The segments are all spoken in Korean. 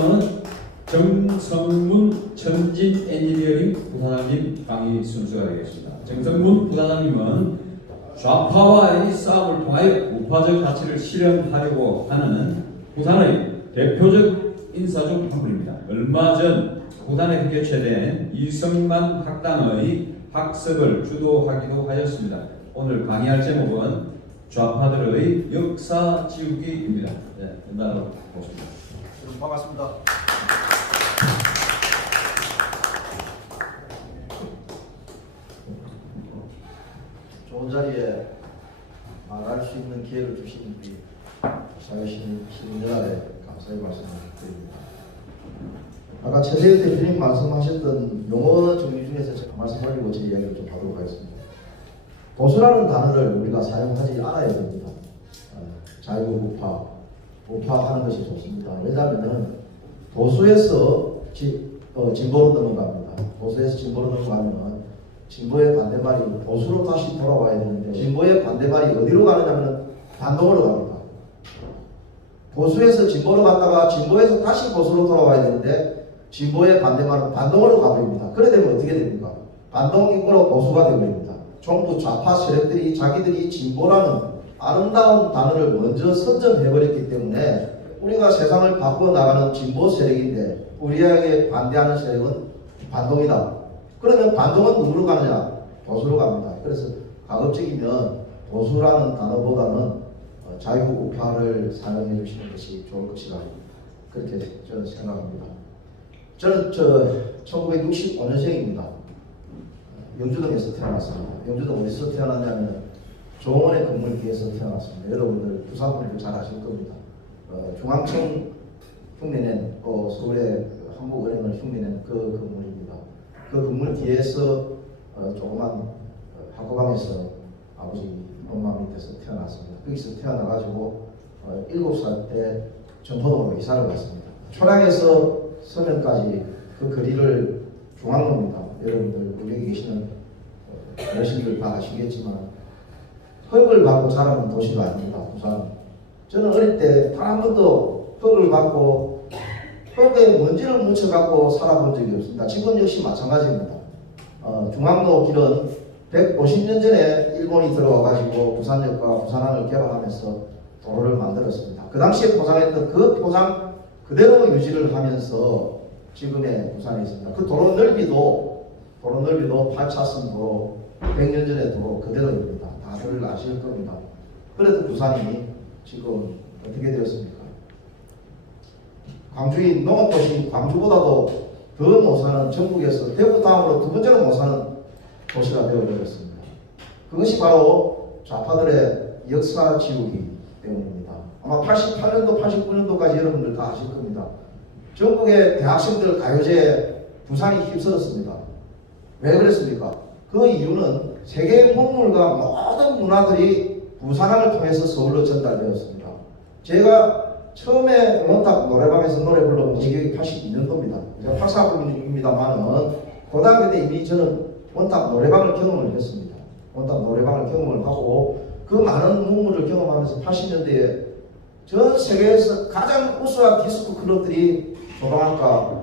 다음은 정성문 천진 엔지니어링 부사장님 강의 순서가 되겠습니다. 정성문 부사장님은 좌파와의 싸움을 통하여 우파적 가치를 실현하려고 하는 부산의 대표적 인사 중 한 분입니다. 얼마 전 부산에 개최된 이성만 학당의 학습을 주도하기도 하였습니다. 오늘 강의할 제목은 좌파들의 역사 지우기입니다. 네, 연달아 보겠습니다. 여러분 반갑습니다. 좋은 자리에 말할 수 있는 기회를 주신 우리 사회시민 시민연합에 감사의 말씀을 드립니다. 아까 최재일 대표님 말씀하셨던 용어 정리 중에서 제가 말씀하려고 제 이야기를 좀 하도록 하겠습니다. 보수라는 단어를 우리가 사용하지 않아야 됩니다. 자유, 우파, 우파하는 것이 좋습니다. 왜냐하면 보수에서 진보로 넘어갑니다. 보수에서 진보로 넘어가면 진보의 반대말이 보수로 다시 돌아와야 되는데 진보의 반대말이 어디로 가느냐면 반동으로 갑니다. 보수에서 진보로 갔다가 진보에서 다시 보수로 돌아와야 되는데 진보의 반대말은 반동으로 가버립니다. 그래 되면 어떻게 됩니까? 반동 이꼬로 보수가 되버립니다. 정부 좌파 세력들이 자기들이 진보라는 아름다운 단어를 먼저 선점해버렸기 때문에 우리가 세상을 바꾸어 나가는 진보 세력인데 우리에게 반대하는 세력은 반동이다. 그러면 반동은 누구로 가느냐? 보수로 갑니다. 그래서 가급적이면 보수라는 단어보다는 자유우파를 사용해 주시는 것이 좋을 것이다. 그렇게 저는 생각합니다. 저는 1965년생입니다. 영주동에서 태어났습니다. 영주동 어디서 태어났냐면 종원의 건물기에서 태어났습니다. 여러분들 부산분들 잘 아실 겁니다. 중앙청 흉내낸 서울의 한국은행을 흉내낸 그 건물입니다. 그 건물 뒤에서 조그만 학교방에서 아버지 엄마 밑에서 태어났습니다. 거기서 태어나가지고 7살 때 전포동으로 이사를 갔습니다. 초량에서 서면까지 그 거리를 중앙로입니다. 여러분들 여기 계시는 어르신들 다 아시겠지만 흙을 받고 자라는 도시가 아닙니다. 부산. 저는 어릴 때 단 한 번도 흙을 받고 흙에 먼지를 묻혀갖고 살아본 적이 없습니다. 지금 역시 마찬가지입니다. 중앙로 길은 150년 전에 일본이 들어와가지고 부산역과 부산항을 개발하면서 도로를 만들었습니다. 그 당시에 포장했던 그 포장 그대로 유지를 하면서 지금의 부산에 있습니다. 그 도로 넓이도 8차선 도로, 100년 전의 도로 그대로입니다. 다들 아실 겁니다. 그래도 부산이 지금 어떻게 되었습니까? 광주인 농업도시 광주보다도 더 못사는 전국에서 대구 다음으로 두 번째로 못사는 도시가 되어버렸습니다. 그것이 바로 좌파들의 역사 지우기 때문입니다. 아마 88년도, 89년도까지 여러분들 다 아실 겁니다. 전국의 대학생들 가요제에 부산이 휩쓸었습니다. 왜 그랬습니까? 그 이유는 세계 문물과 모든 문화들이 부산항을 통해서 서울로 전달되었습니다. 제가 처음에 원탁 노래방에서 노래 불러본 기억이 82년도입니다. 제가 84분입니다만은 고등학교 때 이미 저는 원탁 노래방을 경험을 했습니다. 원탁 노래방을 경험을 하고 그 많은 문물을 경험하면서 80년대에 전 세계에서 가장 우수한 디스코 클럽들이 조방학과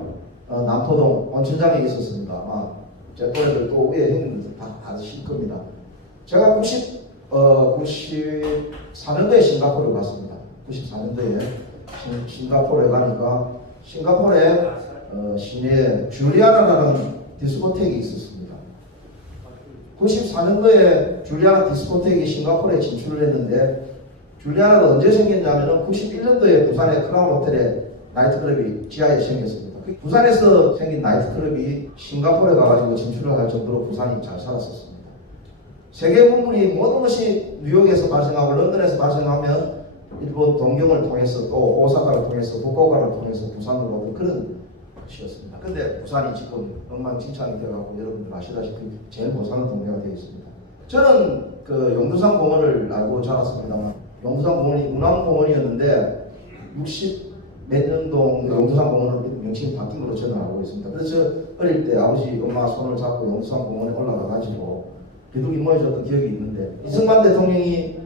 남포동 온천장에 있었습니다. 아마 제 또래들 또 위에 형님들 다 아실 겁니다. 제가 94년도에 싱가포르를 갔습니다. 94년도에 싱가포르에 가니까 싱가포르에 시내에 줄리아나라는 디스코텍이 있었습니다. 94년도에 줄리아나 디스코텍이 싱가포르에 진출을 했는데 줄리아나가 언제 생겼냐면 91년도에 부산의 크라운 호텔에 나이트클럽이 지하에 생겼습니다. 부산에서 생긴 나이트클럽이 싱가포르에 가가지고 진출을 할 정도로 부산이 잘 살았었습니다. 세계 문물이 모든 것이 뉴욕에서 발생하고 런던에서 발생하면 일본 동경을 통해서 또 오사카를 통해서 후쿠오카를 통해서 부산으로 오는 그런 것이었습니다. 근데 부산이 지금 엉망진창이 되어가고 여러분들 아시다시피 제일 못사는 동네가 되어 있습니다. 저는 그 용두산 공원을 알고 자랐습니다만 용두산 공원이 문화공원이었는데 60 몇 년동 용두산 공원으로 명칭이 바뀐 걸로 저는 알고 있습니다. 그래서 저 어릴 때 아버지 엄마 손을 잡고 용두산 공원에 올라가가지고 비둘기 모여줬던 기억이 있는데 이승만 대통령이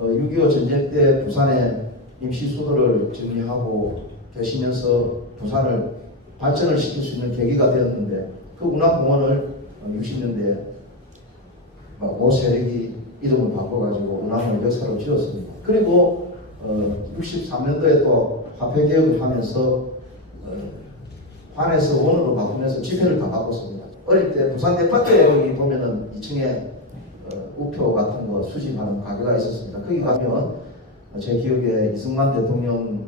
6.25 전쟁 때 부산에 임시 수도를 정리하고 계시면서 부산을 발전을 시킬 수 있는 계기가 되었는데 그 운암공원을 60년대에 모 세력이 이름을 바꿔가지고 운암을 역사로 지었습니다. 그리고 63년도에 또 화폐 개혁을 하면서 환에서 원으로 바꾸면서 지폐를 다 바꿨습니다. 어릴 때 부산 대파트에 여기 보면은 2층에 우표 같은 거 수집하는 가게가 있었습니다. 거기 가면 제 기억에 이승만 대통령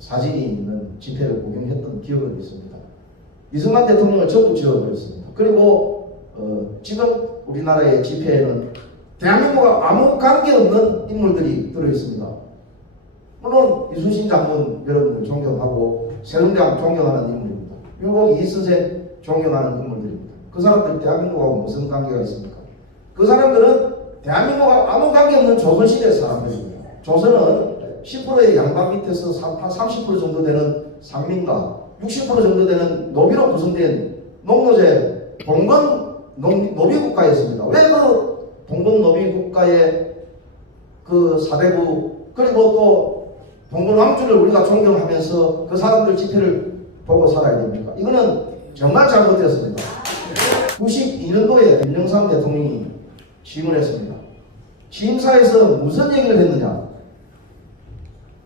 사진이 있는 지폐를 구경했던 기억은 있습니다. 이승만 대통령을 전부 지워버렸습니다. 그리고 지금 우리나라의 지폐에는 대한민국과 아무 관계없는 인물들이 들어있습니다. 물론 이순신 장군 여러분들 존경하고 세종대왕 존경하는 인물입니다. 율곡 이선생 존경하는 인물들입니다. 그 사람들 대한민국하고 무슨 관계가 있습니까? 그 사람들은 대한민국과 아무 관계없는 조선시대 사람들입니다. 조선은 10%의 양반 밑에서 한 30% 정도 되는 상민과 60% 정도 되는 노비로 구성된 농노제 봉건 노비국가였습니다. 왜 그 봉건 노비국가의 그 사대부 그리고 또 봉건 왕조를 우리가 존경하면서 그 사람들 지폐를 보고 살아야 됩니까? 이거는 정말 잘못되었습니다. 92년도에 김영삼 대통령이 취임을 했습니다. 취임사에서 무슨 얘기를 했느냐?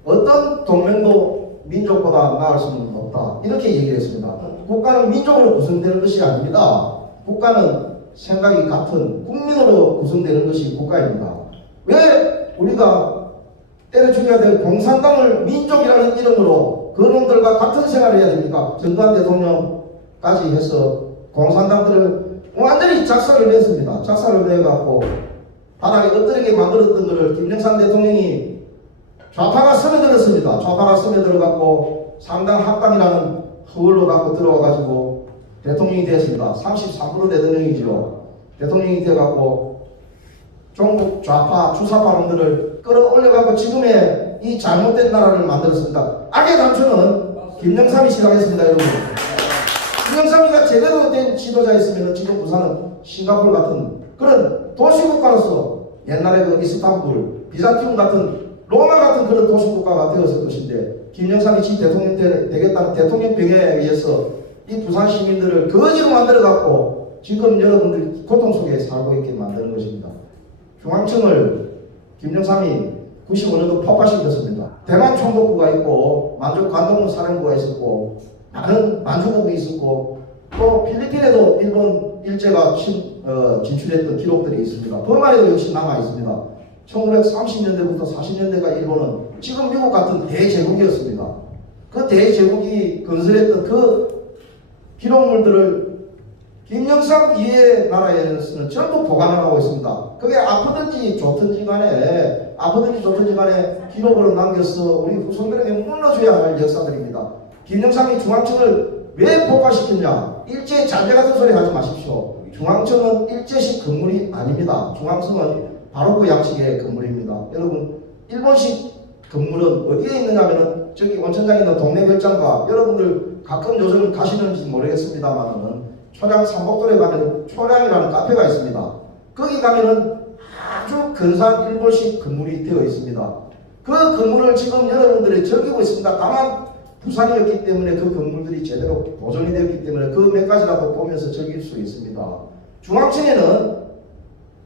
어떤 동맹도 민족보다 나을 수는 없다. 이렇게 얘기를 했습니다. 국가는 민족으로 구성되는 것이 아닙니다. 국가는 생각이 같은 국민으로 구성되는 것이 국가입니다. 왜 우리가 때려 죽여야 될 공산당을 민족이라는 이름으로 그놈들과 같은 생활을 해야 됩니까? 전두환 대통령까지 해서 공산당들을 완전히 작살을 냈습니다. 작살을 내갖고 바닥에 엎드리게 만들었던 것을 김영삼 대통령이 좌파가 스며들었습니다. 좌파가 스며들어갖고 상당 합당이라는 허울로 갖고 들어와가지고 대통령이 되었습니다. 33% 대통령이죠. 대통령이 되어갖고 종북 좌파 주사파놈들을 끌어올려갖고 지금의 이 잘못된 나라를 만들었습니다. 악의 단초는 김영삼이 시작했습니다, 여러분. 김영삼이가 제대로 된 지도자였으면 지금 부산은 싱가포르 같은 그런 도시국가로서 옛날에 그 이스탄불, 비잔티움 같은 로마 같은 그런 도시국가가 되었을 것인데 김영삼이 지 대통령 되겠다는 대통령병에 의해서 이 부산 시민들을 거지로 만들어갖고 지금 여러분들이 고통 속에 살고 있게 만드는 것입니다. 중앙청을 김영삼이 95년도 폭파시켰습니다. 대만 총독부가 있고 만주 관동군 사령부가 있었고 많은 만주국이 있었고 또 필리핀에도 일본 일제가 진출했던 기록들이 있습니다. 버마에도 역시 남아 있습니다. 1930년대부터 40년대가 일본은 지금 미국 같은 대제국이었습니다. 그 대제국이 건설했던 그 기록물들을 김영삼 이해 나라에서는 전부 보관을 하고 있습니다. 그게 아프든지 좋든지 간에 기록으로 남겨서 우리 후손들에게 물러줘야 할 역사들입니다. 김영삼이 중앙청을 왜 폭파시켰냐? 일제 잔재 같은 소리 하지 마십시오. 중앙청은 일제식 건물이 아닙니다. 중앙청은 바로 그 양식의 건물입니다. 여러분 일본식 건물은 어디에 있느냐 하면은 저기 원천장에 있는 동네 별장과 여러분들 가끔 요즘 가시는지 모르겠습니다만은 초량 삼복도에 가면 초량이라는 카페가 있습니다. 거기 가면은 아주 근사한 일본식 건물이 되어 있습니다. 그 건물을 지금 여러분들이 즐기고 있습니다. 다만 부산이었기 때문에 그 건물들이 제대로 보존이 되었기 때문에 그 몇 가지라도 보면서 즐길 수 있습니다. 중앙청에는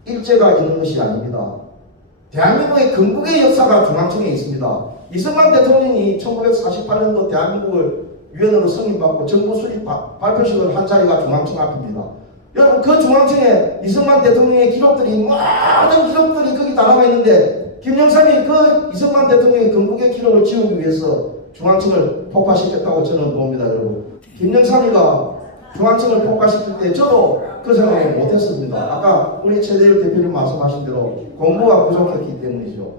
일제가 있는 것이 아닙니다. 대한민국의 건국의 역사가 중앙청에 있습니다. 이승만 대통령이 1948년도 대한민국을 유엔으로 승인받고 정부 수립 발표식을 한 자리가 중앙청 앞입니다. 여러분 그 중앙청에 이승만 대통령의 기록들이 모든 기록들이 거기 다 남아 있는데 김영삼이 그 이승만 대통령의 건국의 기록을 지우기 위해서 중앙청을 폭파시켰다고 저는 봅니다, 여러분. 김영삼이가 중앙청을 폭파시킬 때 저도 그 생각을 못했습니다. 아까 우리 최대일 대표님 말씀하신 대로 공부가 부족했기 때문이죠.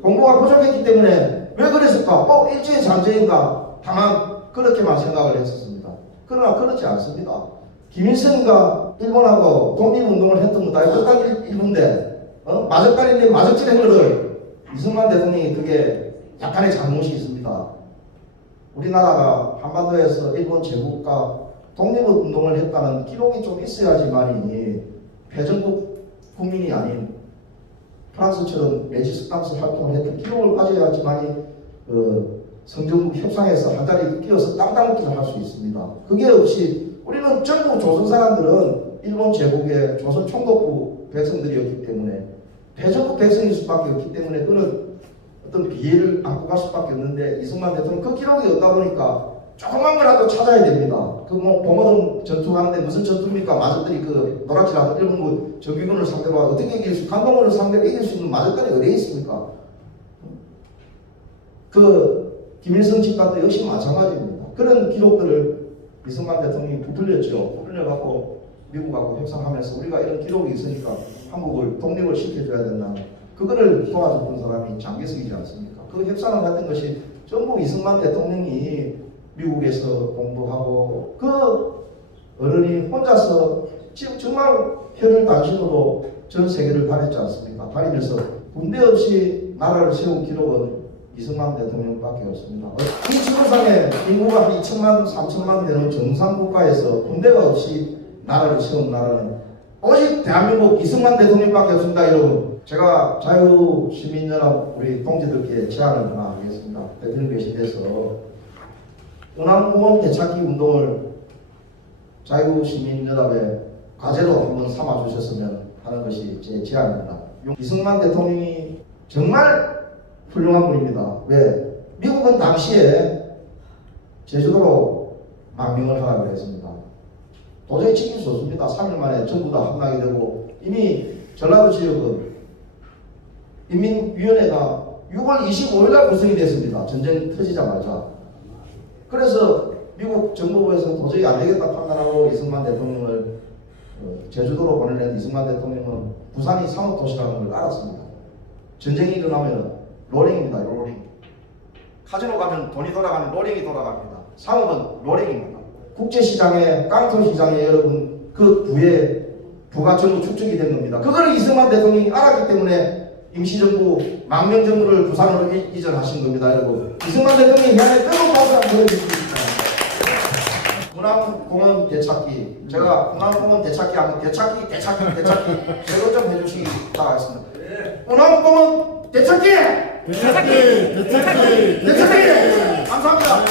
공부가 부족했기 때문에 왜 그랬을까? 일제 잔재인가? 다만 그렇게만 생각을 했었습니다. 그러나 그렇지 않습니다. 김일성이가 일본하고 독립운동을 했던 거 다 이것도 일본인데 마적간인데 마적질한 거를 이승만 대통령이 그게 약간의 잘못이 있습니다. 우리나라가 한반도에서 일본 제국과 독립운동을 했다는 기록이 좀 있어야지만이 패전국 국민이 아닌 프랑스처럼 레지스탕스 활동을 했던 기록을 가져야지만이 성정부 협상에서 한 자리 끼어서 땅 먹기를 할 수 있습니다. 그게 없이 우리는 전부 조선 사람들은 일본 제국의 조선 총독부 백성들이었기 때문에 패전국 백성일 수밖에 없기 때문에 그는 어떤 비애를 안고 갈 수밖에 없는데 이승만 대통령 그 기록이 없다 보니까 조그만 거라도 찾아야 됩니다. 그 뭐 봉오동 전투하는데 무슨 전투입니까? 마적들이 그 노랗지라도 일본군 정규군을 상대로 어떻게 이길 수, 강동군을 상대로 이길 수 있는 마적들이 어디에 있습니까? 그 김일성 집단도 역시 마찬가지입니다. 그런 기록들을 이승만 대통령이 부풀렸죠. 부풀려갖고 미국하고 협상하면서 우리가 이런 기록이 있으니까 한국을 독립을 시켜줘야 된다. 그거를 도와줬던 사람이 장개석이지 않습니까? 그 협상을 했던 것이 전부 이승만 대통령이 미국에서 공부하고 그 어른이 혼자서 지금 정말 혈을 단신으로 전 세계를 다녔지 않습니까? 다니면서 군대 없이 나라를 세운 기록은 이승만 대통령밖에 없습니다. 이 지구상에 인구가 한 2천만, 3천만 되는 정상국가에서 군대가 없이 나라를 세운 나라는 오직 대한민국 이승만 대통령밖에 없습니다. 여러분, 제가 자유시민연합 우리 동지들께 제안을 하나 하겠습니다. 대통령 계신데서 운항공원 되찾기 운동을 자유시민연합의 과제로 한번 삼아주셨으면 하는 것이 제 제안입니다. 이승만 대통령이 정말 훌륭한 분입니다. 왜? 미국은 당시에 제주도로 망명을 하라고 했습니다. 도저히 지킬 수 없습니다. 3일 만에 전부 다 함락이 되고 이미 전라도 지역은 인민위원회가 6월 25일 날 구성이 됐습니다. 전쟁 터지자마자. 그래서 미국 정보부에서 도저히 안 되겠다 판단하고 이승만 대통령을 제주도로 보내는 이승만 대통령은 부산이 상업도시라는 걸 알았습니다. 전쟁이 일어나면 로링입니다. 로링. 카지노 가면 돈이 돌아가는 로링이 돌아갑니다. 상업은 로링입니다. 국제시장에 깡통시장에 여러분 그 부에 부가 전부 축적이 된 겁니다. 그거를 이승만 대통령이 알았기 때문에 임시정부 망명정부를 부산으로 이전하신 겁니다. 여러분 이승만 대통령이 미안해 뜨거운 박수 한번 보여주십니다. 문화공원 되찾기 제가 문화공원 되찾기 하면 되찾기 제거 좀 해주시기 바라겠습니다. 문화공원 되찾기 감사합니다.